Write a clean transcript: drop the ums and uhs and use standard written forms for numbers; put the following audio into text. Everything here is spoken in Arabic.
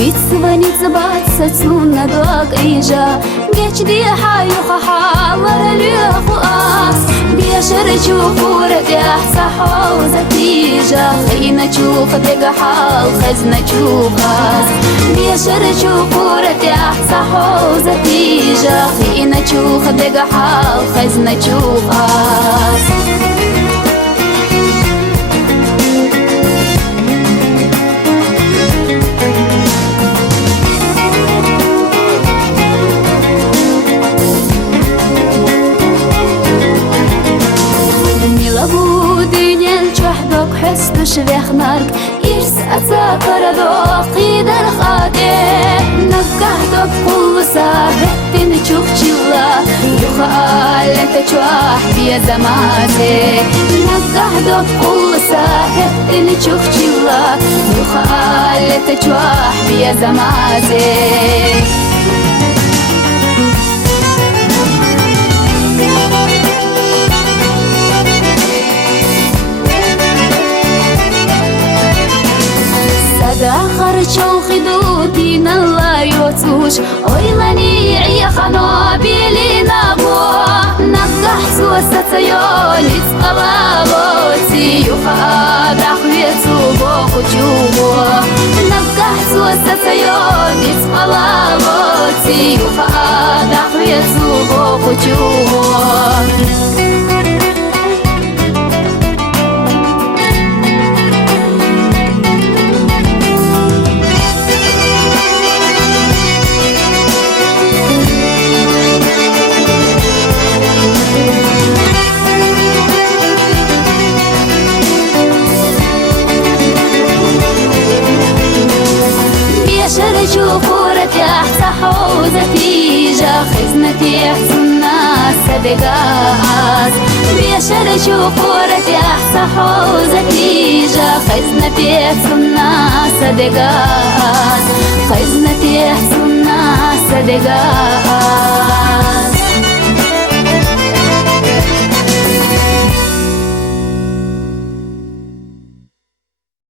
Відзвонить збаться цунна до крижа, Geç diye hayuha halara lühu as Biyashar çufura diyahsa hawza tija Khayna çufa dega hal khazna çufas Biyashar çufura diyahsa hawza tija Khayna çufa dega hal khazna çufas حسدوش وخنارك إرس أتاكر دوقي در خاده نقهدك قل سابتن چوخ چلا يخال انت چوح بيا زماته نقهدك قل سابتن چوخ چلا يخال انت چوح بيا زماته آخر شوخ دوتي نلا يوتوش أويلاني عيا خنابيلي نابو نقح سوسة يولي تقلالوتي يخاد أخويتو بوخو جوبو نقح سوسة يولي تقلالوتي يخاد أخويتو بوخو جوبو شوفورتي أحسى حوزتي جا خزنتي أحسى الناس صدقات بيشر شوفورتي أحسى حوزتي جا خزنتي أحسى الناس صدقات خزنتي أحسى الناس صدقات